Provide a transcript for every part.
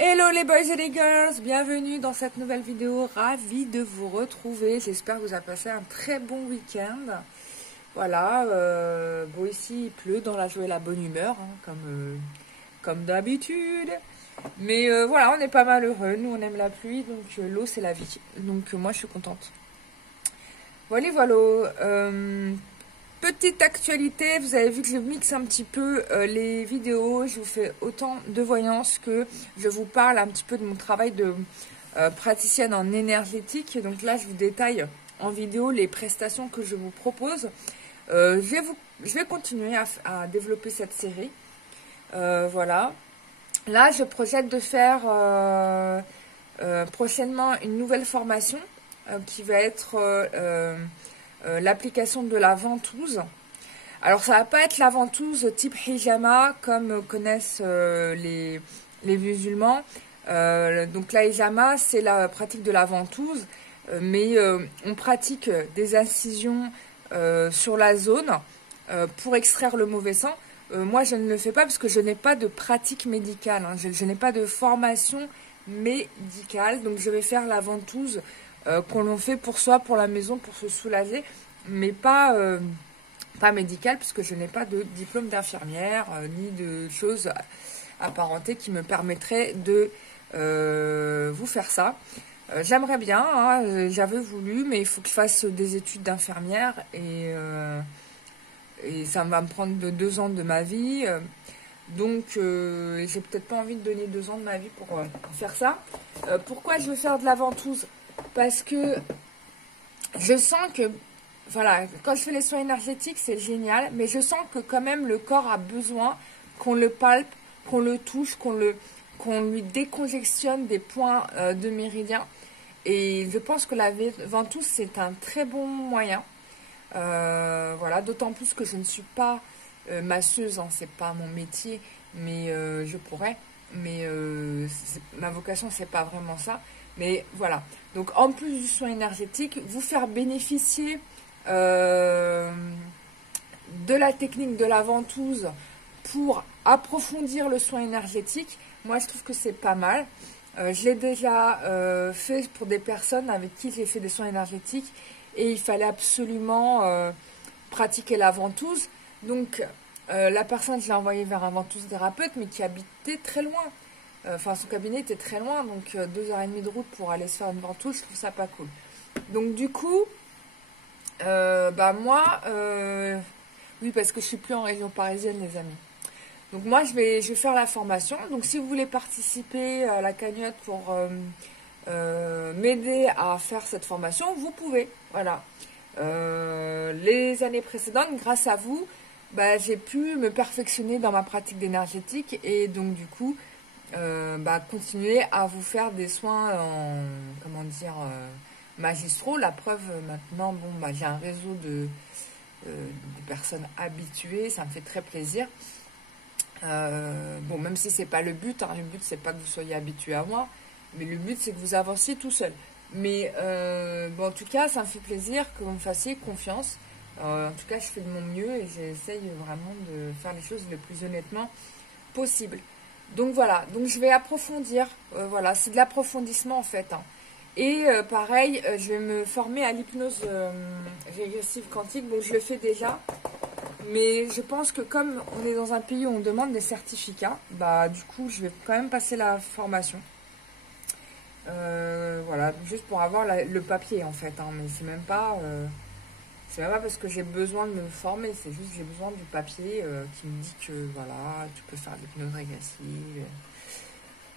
Hello les boys et les girls, bienvenue dans cette nouvelle vidéo, ravie de vous retrouver, j'espère que vous avez passé un très bon week-end. Voilà, bon ici il pleut dans la joie et la bonne humeur, hein, comme d'habitude. Mais voilà, on est pas malheureux, nous on aime la pluie, donc l'eau c'est la vie, donc moi je suis contente. Voilà, voilà. Petite actualité, vous avez vu que je mixe un petit peu les vidéos, je vous fais autant de voyance que je vous parle un petit peu de mon travail de praticienne en énergétique. Donc là, je vous détaille en vidéo les prestations que je vous propose. Je vais continuer à développer cette série. Voilà. Là, je projette de faire prochainement une nouvelle formation qui va être... l'application de la ventouse. Alors ça va pas être la ventouse type hijama comme connaissent les musulmans. Donc la hijama c'est la pratique de la ventouse, mais on pratique des incisions sur la zone pour extraire le mauvais sang. Moi je ne le fais pas parce que je n'ai pas de pratique médicale, hein. Je n'ai pas de formation médicale, donc je vais faire la ventouse qu'on fait pour soi, pour la maison, pour se soulager, mais pas médical, puisque je n'ai pas de diplôme d'infirmière, ni de choses apparentées qui me permettraient de vous faire ça. J'aimerais bien, hein, j'avais voulu, mais il faut que je fasse des études d'infirmière, et ça va me prendre 2 ans de ma vie. Donc, j'ai peut-être pas envie de donner 2 ans de ma vie pour faire ça. Pourquoi je veux faire de la ventouse ? Parce que je sens que, voilà, quand je fais les soins énergétiques, c'est génial, mais je sens que quand même le corps a besoin qu'on le palpe, qu'on le touche, qu'on lui décongestionne des points de méridien. Et je pense que la ventouse, c'est un très bon moyen. Voilà, d'autant plus que je ne suis pas masseuse, hein, c'est pas mon métier, mais je pourrais. Mais ma vocation, c'est pas vraiment ça. Mais voilà, donc en plus du soin énergétique, vous faire bénéficier de la technique de la ventouse pour approfondir le soin énergétique, moi je trouve que c'est pas mal. Je l'ai déjà fait pour des personnes avec qui j'ai fait des soins énergétiques et il fallait absolument pratiquer la ventouse. Donc la personne, je l'ai envoyée vers un ventouse thérapeute, mais qui habitait très loin. Enfin, son cabinet était très loin, donc 2h30 de route pour aller se faire une ventouse, je trouve ça pas cool. Donc du coup, moi, oui, parce que je suis plus en région parisienne, les amis. Donc moi, je vais faire la formation. Donc si vous voulez participer à la cagnotte pour m'aider à faire cette formation, vous pouvez. Voilà. Les années précédentes, grâce à vous, j'ai pu me perfectionner dans ma pratique d'énergétique et donc du coup, continuer à vous faire des soins magistraux. La preuve maintenant, j'ai un réseau de personnes habituées, ça me fait très plaisir. Même si c'est pas le but, hein, le but c'est pas que vous soyez habitué à moi, mais le but c'est que vous avanciez tout seul. Mais en tout cas, ça me fait plaisir que vous me fassiez confiance. En tout cas, je fais de mon mieux et j'essaye vraiment de faire les choses le plus honnêtement possible. Donc voilà, donc je vais approfondir, voilà, c'est de l'approfondissement en fait. Hein. Et pareil, je vais me former à l'hypnose régressive quantique, donc je le fais déjà. Mais je pense que comme on est dans un pays où on demande des certificats, du coup je vais quand même passer la formation. Voilà, juste pour avoir le papier en fait, hein, mais c'est même pas parce que j'ai besoin de me former, c'est juste que j'ai besoin du papier qui me dit que voilà, tu peux faire l'hypnose régressive.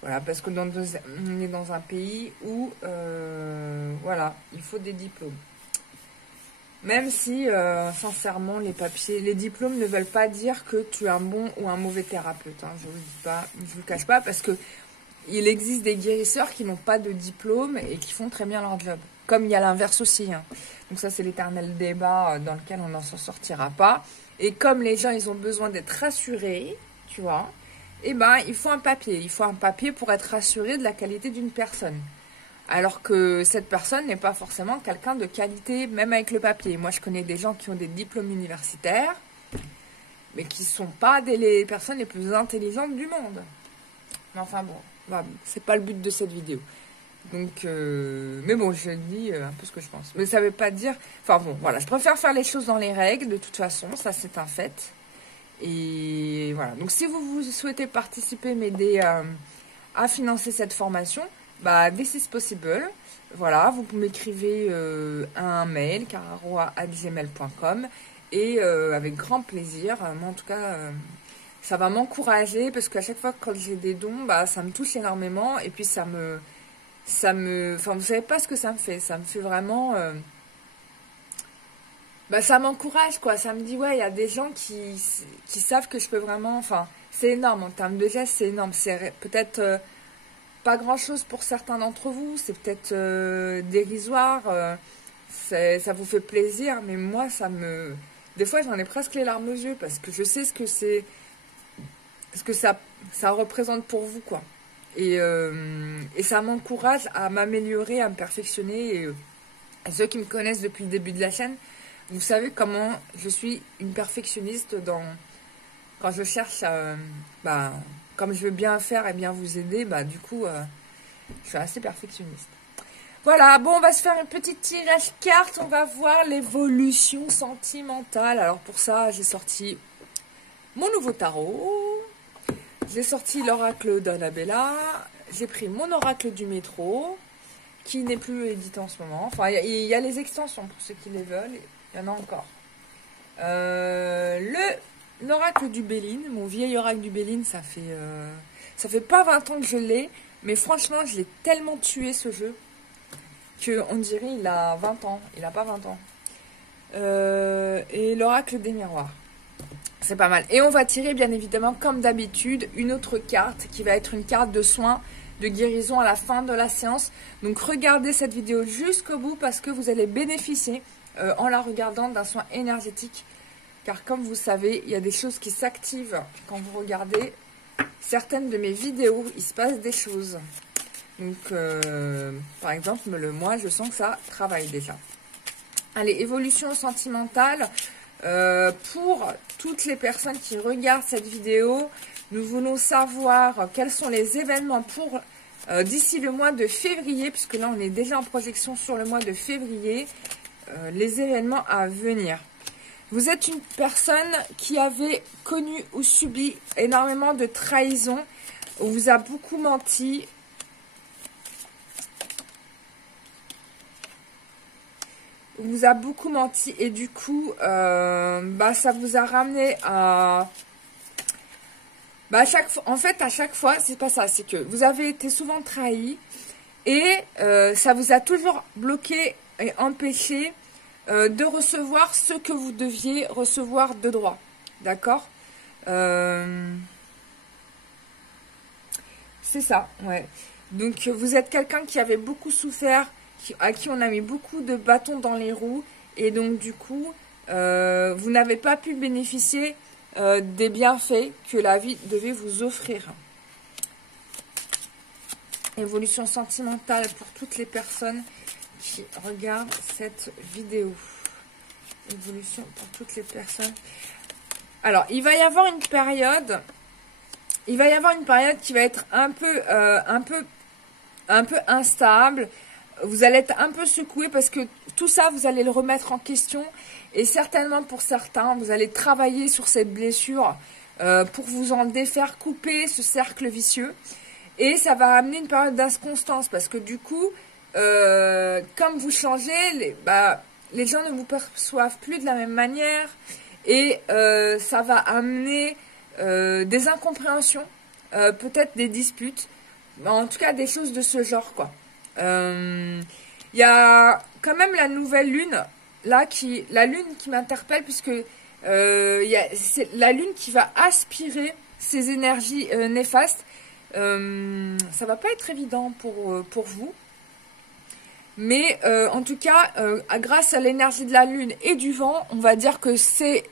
Voilà, parce que on est dans un pays où voilà, il faut des diplômes. Même si, sincèrement, les diplômes ne veulent pas dire que tu es un bon ou un mauvais thérapeute. Hein, je vous le dis pas, je vous le cache pas, parce que il existe des guérisseurs qui n'ont pas de diplôme et qui font très bien leur job. Comme il y a l'inverse aussi. Hein. Donc ça, c'est l'éternel débat dans lequel on n'en s'en sortira pas. Et comme les gens, ils ont besoin d'être rassurés, tu vois, il faut un papier. Il faut un papier pour être rassuré de la qualité d'une personne. Alors que cette personne n'est pas forcément quelqu'un de qualité, même avec le papier. Moi, je connais des gens qui ont des diplômes universitaires, mais qui ne sont pas les personnes les plus intelligentes du monde. Mais enfin bon, bah, c'est pas le but de cette vidéo. Donc, mais bon, je dis un peu ce que je pense. Mais ça veut pas dire... Enfin bon, voilà, je préfère faire les choses dans les règles, de toute façon, ça c'est un fait. Et voilà, donc si vous souhaitez participer, m'aider à financer cette formation, bah, this is possible. Voilà, vous m'écrivez un mail, cararoa@gmail.com, et avec grand plaisir. Moi, en tout cas, ça va m'encourager, parce qu'à chaque fois quand j'ai des dons, bah, ça me touche énormément, et puis enfin, vous savez pas ce que ça me fait vraiment, bah, ça m'encourage, quoi. Ça me dit, ouais, il y a des gens qui savent que je peux vraiment, enfin, c'est énorme, en termes de gestes, c'est énorme. C'est peut-être pas grand-chose pour certains d'entre vous, c'est peut-être dérisoire, ça vous fait plaisir, mais moi, des fois, j'en ai presque les larmes aux yeux, parce que je sais ce que ça représente pour vous, quoi. Et ça m'encourage à m'améliorer, à me perfectionner. Et ceux qui me connaissent depuis le début de la chaîne, vous savez comment je suis une perfectionniste quand je cherche bah, comme je veux bien faire et bien vous aider, bah, du coup, je suis assez perfectionniste. Voilà, bon, on va se faire une petite tirage carte. On va voir l'évolution sentimentale. Alors pour ça, j'ai sorti mon nouveau tarot. J'ai sorti l'oracle d'Annabella. J'ai pris mon oracle du métro, qui n'est plus édité en ce moment. Enfin, il y a les extensions pour ceux qui les veulent. Il y en a encore. L'oracle du Béline, mon vieil oracle du Béline, ça fait pas 20 ans que je l'ai, mais franchement, je l'ai tellement tué ce jeu, qu'on dirait il a 20 ans. Il n'a pas 20 ans. Et l'oracle des miroirs. C'est pas mal. Et on va tirer, bien évidemment, comme d'habitude, une autre carte qui va être une carte de soin, de guérison à la fin de la séance. Donc, regardez cette vidéo jusqu'au bout parce que vous allez bénéficier, en la regardant, d'un soin énergétique. Car comme vous savez, il y a des choses qui s'activent quand vous regardez certaines de mes vidéos. Il se passe des choses. Donc, par exemple, moi, je sens que ça travaille déjà. Allez, évolution sentimentale. Pour toutes les personnes qui regardent cette vidéo, nous voulons savoir quels sont les événements pour d'ici le mois de février, puisque là on est déjà en projection sur le mois de février, les événements à venir. Vous êtes une personne qui avait connu ou subi énormément de trahison, on vous a beaucoup menti. On vous a beaucoup menti et du coup, bah, ça vous a ramené à... Bah, en fait, à chaque fois, c'est pas ça, c'est que vous avez été souvent trahi et ça vous a toujours bloqué et empêché de recevoir ce que vous deviez recevoir de droit. D'accord? C'est ça, ouais. Donc, vous êtes quelqu'un qui avait beaucoup souffert, à qui on a mis beaucoup de bâtons dans les roues. Et donc, du coup, vous n'avez pas pu bénéficier des bienfaits que la vie devait vous offrir. Évolution sentimentale pour toutes les personnes qui regardent cette vidéo. Évolution pour toutes les personnes. Alors, il va y avoir une période... qui va être un peu instable. Vous allez être un peu secoué parce que tout ça, vous allez le remettre en question. Et certainement pour certains, vous allez travailler sur cette blessure pour vous en défaire, couper ce cercle vicieux. Et ça va amener une période d'inconstance parce que du coup, comme vous changez, les gens ne vous perçoivent plus de la même manière. Et ça va amener des incompréhensions, peut-être des disputes. En tout cas, des choses de ce genre, quoi. Il y a quand même la nouvelle lune là la lune qui m'interpelle puisque c'est la lune qui va aspirer ces énergies néfastes. Ça va pas être évident pour vous, mais en tout cas grâce à l'énergie de la lune et du vent, on va dire que ces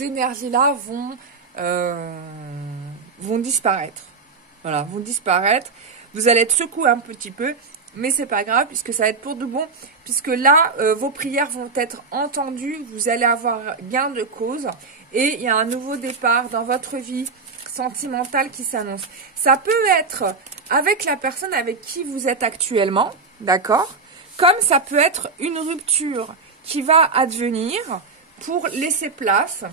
énergies là vont disparaître. Voilà, vont disparaître. Vous allez être secoué un petit peu, mais c'est pas grave puisque ça va être pour de bon. Puisque là, vos prières vont être entendues, vous allez avoir gain de cause et il y a un nouveau départ dans votre vie sentimentale qui s'annonce. Ça peut être avec la personne avec qui vous êtes actuellement, d'accord? Comme ça peut être une rupture qui va advenir pour laisser place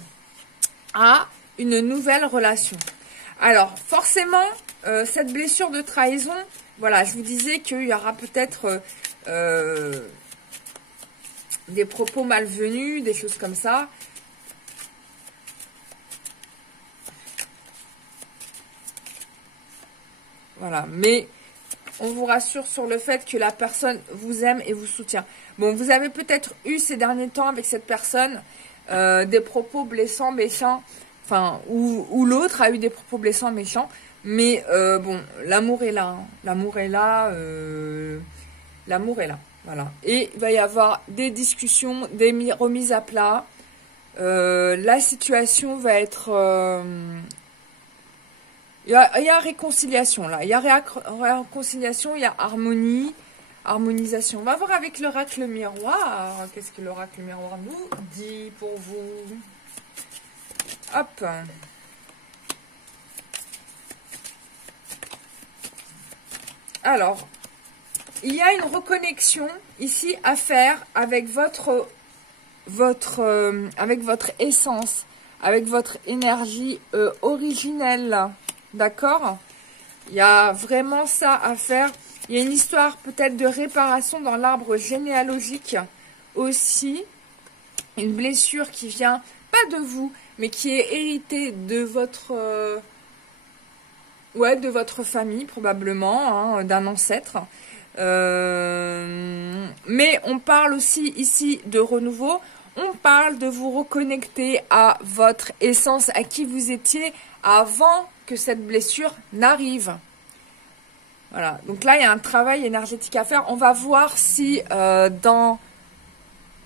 à une nouvelle relation. Alors, forcément, cette blessure de trahison, voilà, je vous disais qu'il y aura peut-être des propos malvenus, des choses comme ça. Voilà, mais on vous rassure sur le fait que la personne vous aime et vous soutient. Bon, vous avez peut-être eu ces derniers temps avec cette personne des propos blessants, méchants, enfin, ou l'autre a eu des propos blessants, méchants, mais bon, l'amour est là, hein. L'amour est là, l'amour est là, voilà. Et il va y avoir des discussions, des remises à plat, la situation va être... il y a réconciliation là, il y a réconciliation, il y a harmonie, harmonisation. On va voir avec l'oracle miroir. Qu'est-ce que l'oracle miroir nous dit pour vous? Hop. Alors, il y a une reconnexion ici à faire avec votre essence, avec votre énergie originelle. D'accord? Il y a vraiment ça à faire. Il y a une histoire peut-être de réparation dans l'arbre généalogique aussi. Une blessure qui vient, pas de vous, mais qui est héritée de votre... de votre famille probablement, hein, d'un ancêtre. Mais on parle aussi ici de renouveau. On parle de vous reconnecter à votre essence, à qui vous étiez avant que cette blessure n'arrive. Voilà, donc là il y a un travail énergétique à faire. On va voir si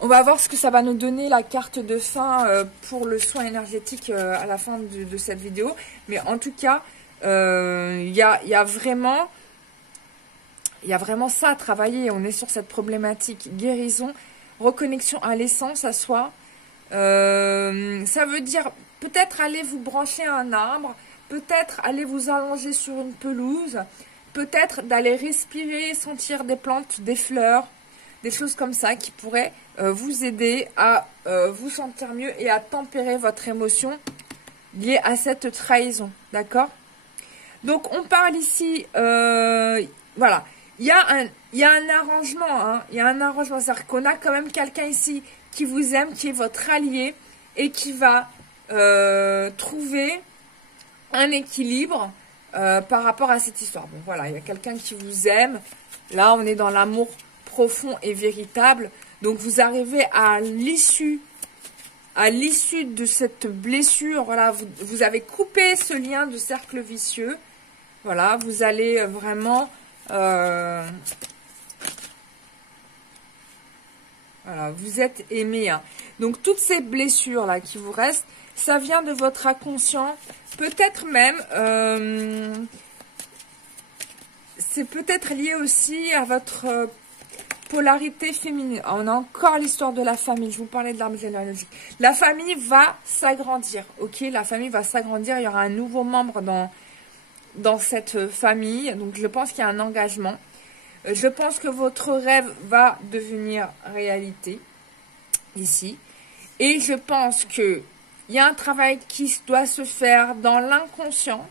on va voir ce que ça va nous donner la carte de fin pour le soin énergétique à la fin de cette vidéo. Mais en tout cas, il y a vraiment ça à travailler. On est sur cette problématique guérison, reconnexion à l'essence, à soi. Ça veut dire peut-être aller vous brancher à un arbre, peut-être aller vous allonger sur une pelouse, peut-être d'aller respirer, sentir des plantes, des fleurs, des choses comme ça qui pourraient vous aider à vous sentir mieux et à tempérer votre émotion liée à cette trahison. D'accord? Donc on parle ici, voilà, il y a un arrangement, hein, il y a un arrangement, c'est-à-dire qu'on a quand même quelqu'un ici qui vous aime, qui est votre allié et qui va trouver un équilibre par rapport à cette histoire. Bon voilà, il y a quelqu'un qui vous aime, là on est dans l'amour profond et véritable, donc vous arrivez à l'issue de cette blessure, voilà, vous avez coupé ce lien de cercle vicieux, voilà, vous allez vraiment... voilà, vous êtes aimé, hein. Donc toutes ces blessures là qui vous restent, ça vient de votre inconscient, peut-être même c'est peut-être lié aussi à votre polarité féminine. On a encore l'histoire de la famille, je vous parlais de l'arbre généalogique. La famille va s'agrandir, ok, la famille va s'agrandir, il y aura un nouveau membre dans cette famille, donc je pense qu'il y a un engagement. Je pense que votre rêve va devenir réalité, ici. Et je pense qu'il y a un travail qui doit se faire dans l'inconscient,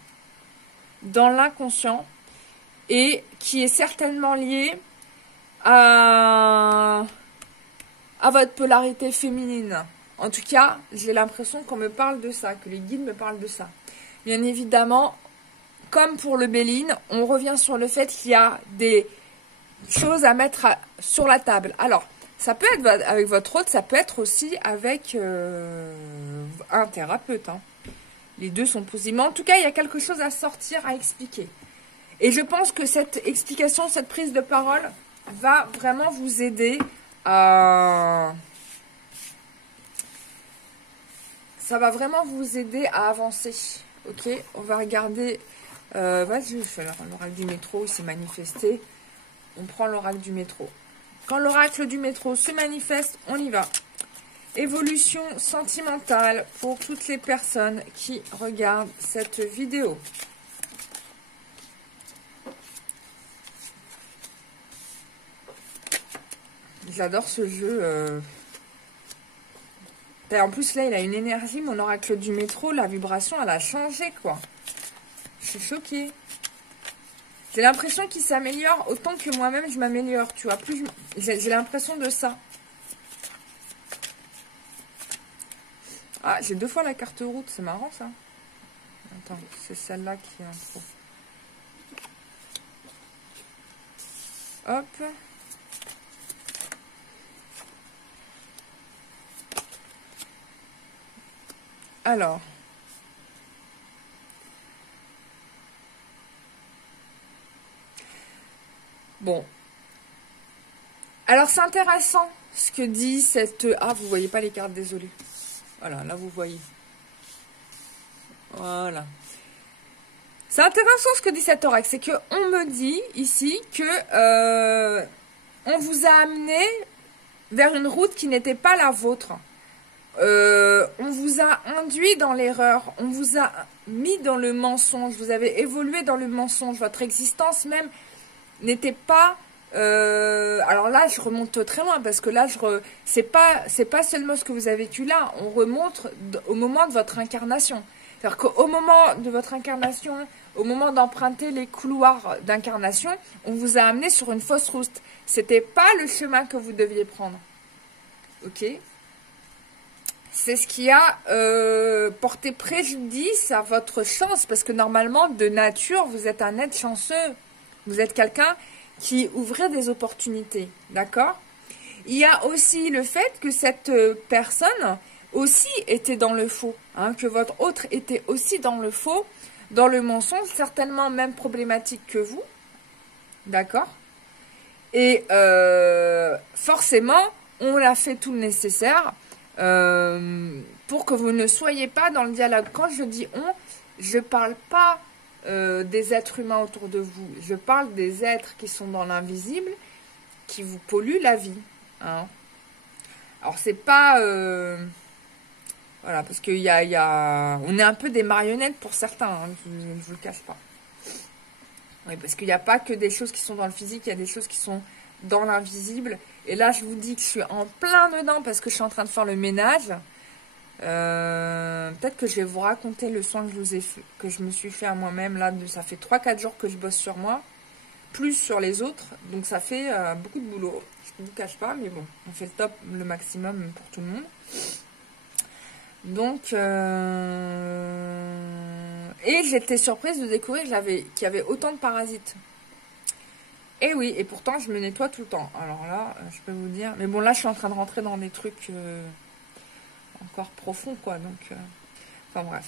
et qui est certainement lié à votre polarité féminine. En tout cas, j'ai l'impression qu'on me parle de ça, que les guides me parlent de ça. Bien évidemment, comme pour le Béline, on revient sur le fait qu'il y a des choses à mettre sur la table. Alors, ça peut être avec votre hôte, ça peut être aussi avec un thérapeute, hein. Les deux sont possibles. Mais en tout cas, il y a quelque chose à sortir, à expliquer. Et je pense que cette explication, cette prise de parole va vraiment vous aider à... Ça va vraiment vous aider à avancer. Ok, on va regarder... Vas-y, je fais l'oracle du métro, il s'est manifesté. On prend l'oracle du métro. Quand l'oracle du métro se manifeste, on y va. Évolution sentimentale pour toutes les personnes qui regardent cette vidéo. J'adore ce jeu. En plus, là, il a une énergie. Mon oracle du métro, la vibration, elle a changé, quoi. Je suis choquée. J'ai l'impression qu'il s'améliore autant que moi-même, je m'améliore. Tu vois, plus j'ai l'impression de ça. Ah, j'ai 2 fois la carte route. C'est marrant, ça. Attends, c'est celle-là qui est en trop. Hop. Alors. Bon. Alors, c'est intéressant ce que dit cette... Ah, vous voyez pas les cartes, désolé. Voilà, là, vous voyez. Voilà. C'est intéressant ce que dit cet oracle. C'est qu'on me dit ici que on vous a amené vers une route qui n'était pas la vôtre. On vous a induit dans l'erreur. On vous a mis dans le mensonge. Vous avez évolué dans le mensonge. Votre existence même n'était pas... alors là, je remonte très loin parce que là, c'est pas seulement ce que vous avez vécu là. On remonte au moment de votre incarnation. C'est-à-dire qu'au moment de votre incarnation, au moment d'emprunter les couloirs d'incarnation, on vous a amené sur une fausse route. C'était pas le chemin que vous deviez prendre. Ok ? C'est ce qui a porté préjudice à votre chance, parce que normalement, de nature, vous êtes un être chanceux. Vous êtes quelqu'un qui ouvrait des opportunités, d'accord? Il y a aussi le fait que cette personne aussi était dans le faux, hein, que votre autre était aussi dans le faux, dans le mensonge, certainement même problématique que vous, d'accord? Et forcément, on a fait tout le nécessaire pour que vous ne soyez pas dans le dialogue. Quand je dis on, je ne parle pas des êtres humains autour de vous. Je parle des êtres qui sont dans l'invisible, qui vous polluent la vie. Hein. Alors, c'est pas... voilà, parce qu'il y a... On est un peu des marionnettes pour certains, hein, je ne vous le cache pas. Oui, parce qu'il n'y a pas que des choses qui sont dans le physique, il y a des choses qui sont dans l'invisible. Et là, je vous dis que je suis en plein dedans parce que je suis en train de faire le ménage. Peut-être que je vais vous raconter le soin que je me suis fait à moi-même. Là, ça fait 3-4 jours que je bosse sur moi, plus sur les autres. Donc, ça fait beaucoup de boulot. Je ne vous cache pas, mais bon, on fait le maximum pour tout le monde. Donc, et j'étais surprise de découvrir qu'il y avait autant de parasites. Et oui, et pourtant, je me nettoie tout le temps. Alors là, je peux vous dire... Mais bon, là, je suis en train de rentrer dans des trucs encore profonds, quoi. Donc, enfin, bref.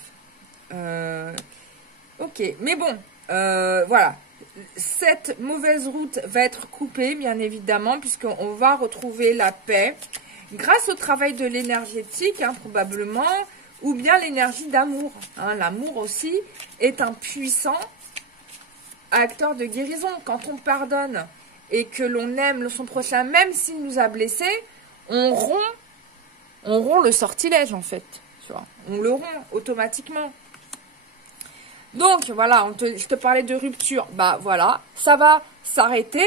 Ok, mais bon, voilà. Cette mauvaise route va être coupée, bien évidemment, puisqu'on va retrouver la paix grâce au travail de l'énergétique, hein, probablement, ou bien l'énergie d'amour. Hein. L'amour aussi est un puissant acteur de guérison. Quand on pardonne et que l'on aime son prochain, même s'il nous a blessés, on rompt le sortilège, en fait. Tu vois, on le rompt automatiquement. Donc, voilà, je te parlais de rupture. Bah, voilà, ça va s'arrêter.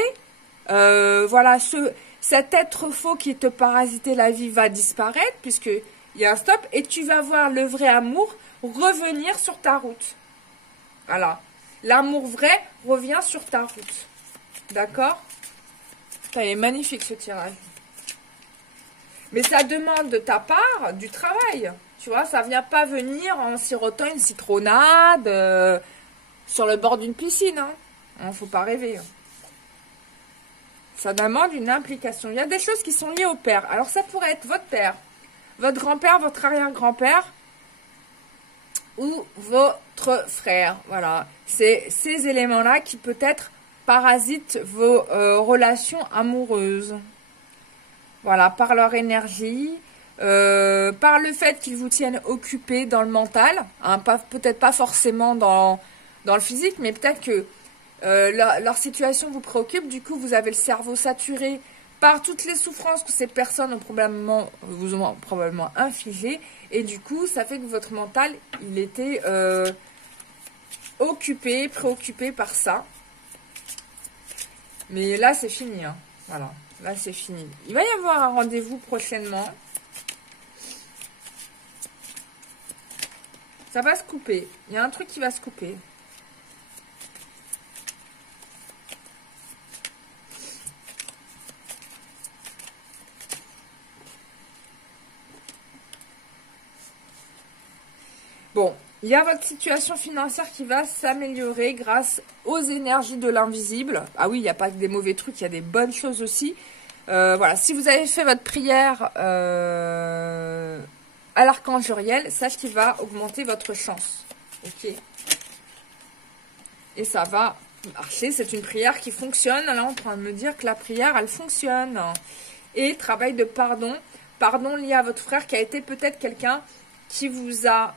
Voilà, cet être faux qui te parasitait la vie va disparaître, puisqu'il y a un stop, et tu vas voir le vrai amour revenir sur ta route. Voilà. L'amour vrai revient sur ta route. D'accord? Il est magnifique, ce tirage. Mais ça demande de ta part du travail. Tu vois, ça ne vient pas venir en sirotant une citronnade sur le bord d'une piscine. Hein. Il faut pas rêver. Ça demande une implication. Il y a des choses qui sont liées au père. Alors, ça pourrait être votre père, votre grand-père, votre arrière-grand-père ou votre frère. Voilà. C'est ces éléments-là qui peut-être parasitent vos relations amoureuses. Voilà, par leur énergie, par le fait qu'ils vous tiennent occupés dans le mental, hein, peut-être pas forcément dans le physique, mais peut-être que leur situation vous préoccupe, du coup vous avez le cerveau saturé par toutes les souffrances que ces personnes vous ont probablement infligées, et du coup ça fait que votre mental, il était préoccupé par ça. Mais là c'est fini, hein. Voilà. Là, c'est fini. Il va y avoir un rendez-vous prochainement. Ça va se couper. Il y a un truc qui va se couper. Bon, il y a votre situation financière qui va s'améliorer grâce aux énergies de l'invisible. Ah oui, il n'y a pas que des mauvais trucs, il y a des bonnes choses aussi. Voilà, si vous avez fait votre prière à l'archange Uriel, sache qu'il va augmenter votre chance. Ok. Et ça va marcher, c'est une prière qui fonctionne. Là, on est en train de me dire que la prière, elle fonctionne. Et travail de pardon. Pardon lié à votre frère qui a été peut-être quelqu'un qui vous a...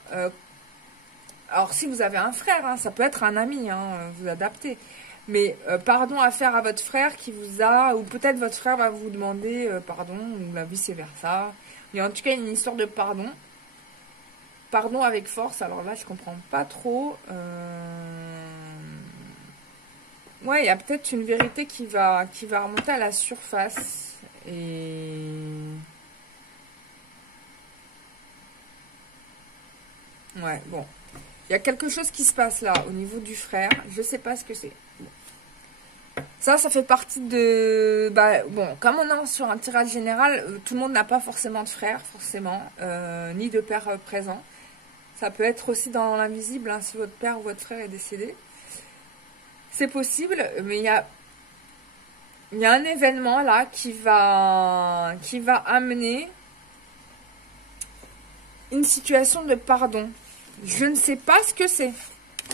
alors, si vous avez un frère, hein, ça peut être un ami, hein, vous adaptez. Mais pardon à faire à votre frère qui vous a... Ou peut-être votre frère va vous demander pardon, ou la vice-versa. Il y a en tout cas une histoire de pardon. Pardon avec force, alors là, je comprends pas trop. Ouais, il y a peut-être une vérité qui va remonter à la surface. Et... ouais, bon. Il y a quelque chose qui se passe là, au niveau du frère. Je sais pas ce que c'est. Bon. Ça fait partie de... Bah, bon, comme on est sur un tirage général, tout le monde n'a pas forcément de frère, forcément. Ni de père présent. Ça peut être aussi dans l'invisible, hein, si votre père ou votre frère est décédé. C'est possible, mais il y a un événement là qui va amener une situation de pardon. Je ne sais pas ce que c'est.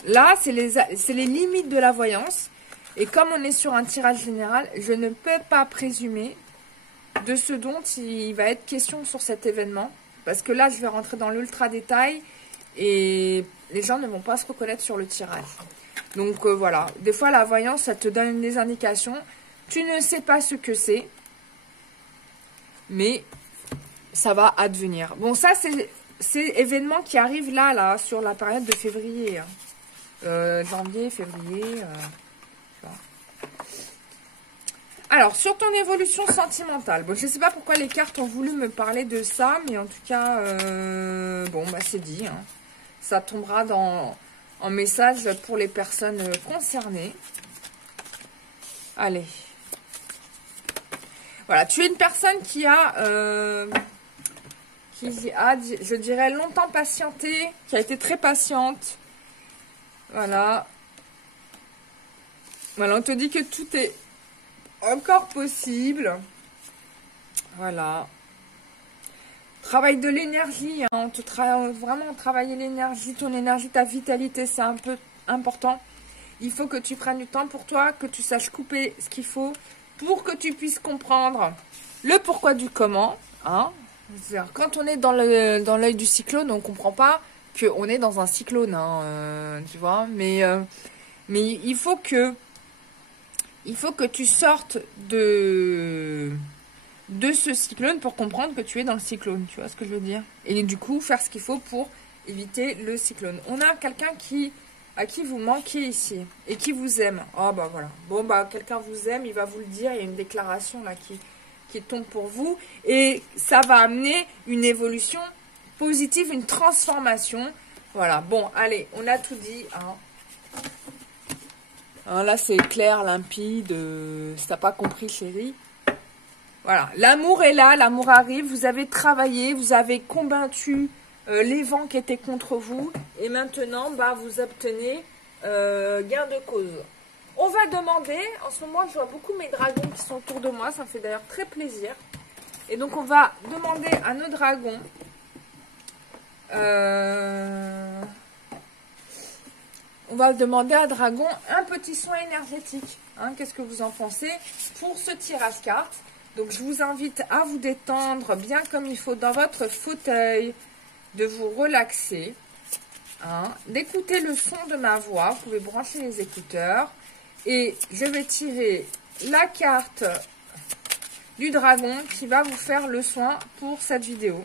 Là, c'est les limites de la voyance. Et comme on est sur un tirage général, je ne peux pas présumer de ce dont il va être question sur cet événement. Parce que là, je vais rentrer dans l'ultra détail et les gens ne vont pas se reconnaître sur le tirage. Donc voilà, des fois la voyance, ça te donne des indications. Tu ne sais pas ce que c'est, mais ça va advenir. Bon, ça, c'est événement qui arrive là, sur la période de février. Hein. Janvier, février. Alors, sur ton évolution sentimentale. Bon, je ne sais pas pourquoi les cartes ont voulu me parler de ça, mais en tout cas, bon, bah c'est dit. Hein. Ça tombera en message pour les personnes concernées. Allez. Voilà, tu es une personne qui a, je dirais, longtemps patienté, qui a été très patiente. Voilà. Voilà, on te dit que tout est encore possible. Voilà. Travail de l'énergie, hein. On te vraiment travailler l'énergie, ton énergie, ta vitalité, c'est un peu important. Il faut que tu prennes du temps pour toi, que tu saches couper ce qu'il faut pour que tu puisses comprendre le pourquoi du comment. Hein. Quand on est dans l'œil du cyclone, on ne comprend pas qu'on est dans un cyclone, hein, tu vois. Mais il faut que tu sortes de ce cyclone pour comprendre que tu es dans le cyclone, tu vois ce que je veux dire? Et du coup, faire ce qu'il faut pour éviter le cyclone. On a quelqu'un à qui vous manquez ici et qui vous aime. Oh bah voilà. Bon bah quelqu'un vous aime, il va vous le dire, il y a une déclaration là qui tombe pour vous et ça va amener une évolution positive, une transformation. Voilà, bon, allez, on a tout dit. Hein. Hein, là, c'est clair, limpide. Si t'as pas compris, chérie. Voilà, l'amour est là, l'amour arrive. Vous avez travaillé, vous avez combattu les vents qui étaient contre vous. Et maintenant, bah, vous obtenez gain de cause. On va demander, en ce moment, je vois beaucoup mes dragons qui sont autour de moi. Ça me fait d'ailleurs très plaisir. Et donc, on va demander à nos dragons... on va demander à Dragon un petit soin énergétique. Hein, qu'est-ce que vous en pensez pour ce tirage carte? Donc, je vous invite à vous détendre bien comme il faut dans votre fauteuil, de vous relaxer, hein, d'écouter le son de ma voix. Vous pouvez brancher les écouteurs. Et je vais tirer la carte du dragon qui va vous faire le soin pour cette vidéo.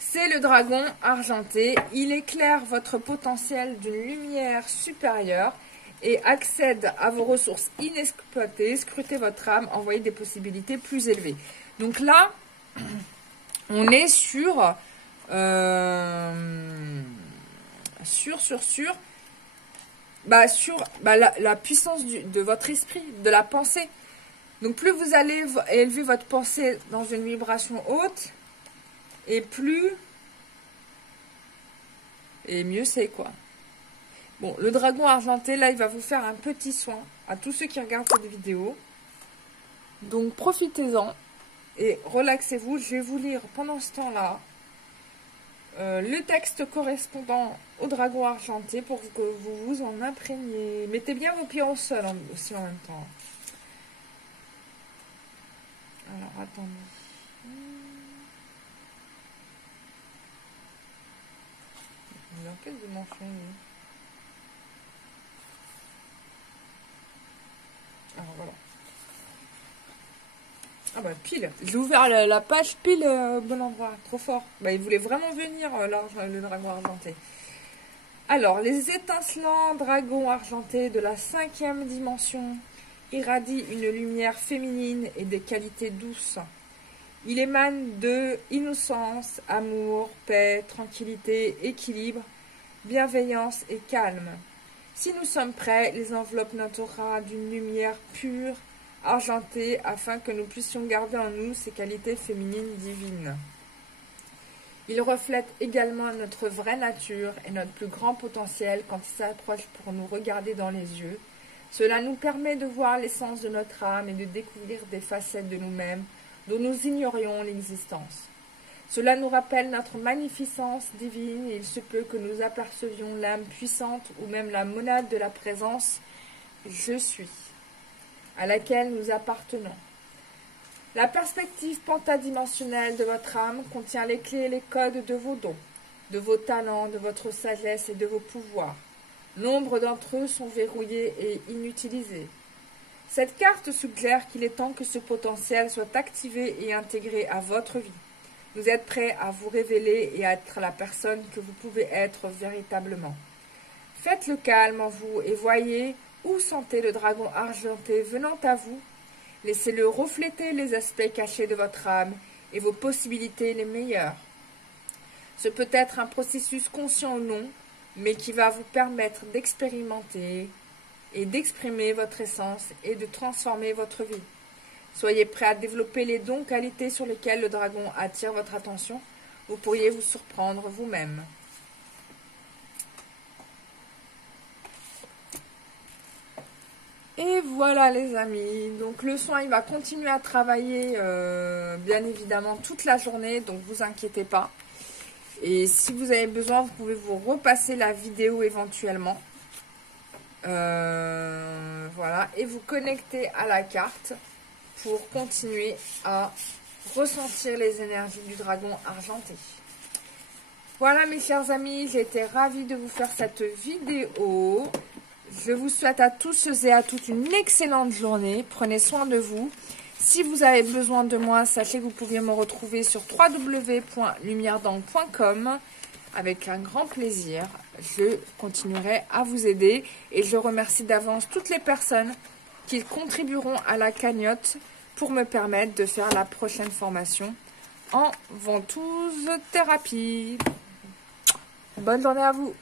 C'est le dragon argenté. Il éclaire votre potentiel d'une lumière supérieure et accède à vos ressources inexploitées, scrutez votre âme, envoyez des possibilités plus élevées. Donc là, on est sur la puissance de votre esprit, de la pensée. Donc plus vous allez élever votre pensée dans une vibration haute, et mieux c'est quoi. Bon, le dragon argenté, là, il va vous faire un petit soin à tous ceux qui regardent cette vidéo. Donc profitez-en et relaxez-vous. Je vais vous lire pendant ce temps-là le texte correspondant au dragon argenté pour que vous vous en imprégniez. Mettez bien vos pieds au sol aussi en même temps. Alors, attendez. Dans quelle dimension alors, voilà. Ah bah pile, j'ai ouvert la page pile au bon endroit, trop fort. Bah il voulait vraiment venir le dragon argenté. Alors, les étincelants dragons argentés de la 5e dimension irradient une lumière féminine et des qualités douces. Il émane de innocence, amour, paix, tranquillité, équilibre, bienveillance et calme. Si nous sommes prêts, les enveloppes notre aura d'une lumière pure, argentée, afin que nous puissions garder en nous ces qualités féminines divines. Il reflète également notre vraie nature et notre plus grand potentiel quand il s'approche pour nous regarder dans les yeux. Cela nous permet de voir l'essence de notre âme et de découvrir des facettes de nous-mêmes dont nous ignorions l'existence. Cela nous rappelle notre magnificence divine et il se peut que nous apercevions l'âme puissante ou même la monade de la présence « Je suis » à laquelle nous appartenons. La perspective pentadimensionnelle de votre âme contient les clés et les codes de vos dons, de vos talents, de votre sagesse et de vos pouvoirs. Nombre d'entre eux sont verrouillés et inutilisés. Cette carte suggère qu'il est temps que ce potentiel soit activé et intégré à votre vie. Vous êtes prêt à vous révéler et à être la personne que vous pouvez être véritablement. Faites le calme en vous et voyez ou sentez le dragon argenté venant à vous. Laissez-le refléter les aspects cachés de votre âme et vos possibilités les meilleures. Ce peut être un processus conscient ou non, mais qui va vous permettre d'expérimenter et d'exprimer votre essence et de transformer votre vie. Soyez prêt à développer les dons, qualités sur lesquels le dragon attire votre attention. Vous pourriez vous surprendre vous-même. Et voilà les amis, donc le soin il va continuer à travailler bien évidemment toute la journée, donc vous inquiétez pas. Et si vous avez besoin, vous pouvez vous repasser la vidéo éventuellement. Voilà, et vous connecter à la carte pour continuer à ressentir les énergies du dragon argenté. Voilà mes chers amis, j'ai été ravie de vous faire cette vidéo. Je vous souhaite à tous et à toutes une excellente journée. Prenez soin de vous. Si vous avez besoin de moi, sachez que vous pouvez me retrouver sur www.lumieredangle.com avec un grand plaisir. Je continuerai à vous aider et je remercie d'avance toutes les personnes qui contribueront à la cagnotte pour me permettre de faire la prochaine formation en ventouse thérapie. Bonne journée à vous.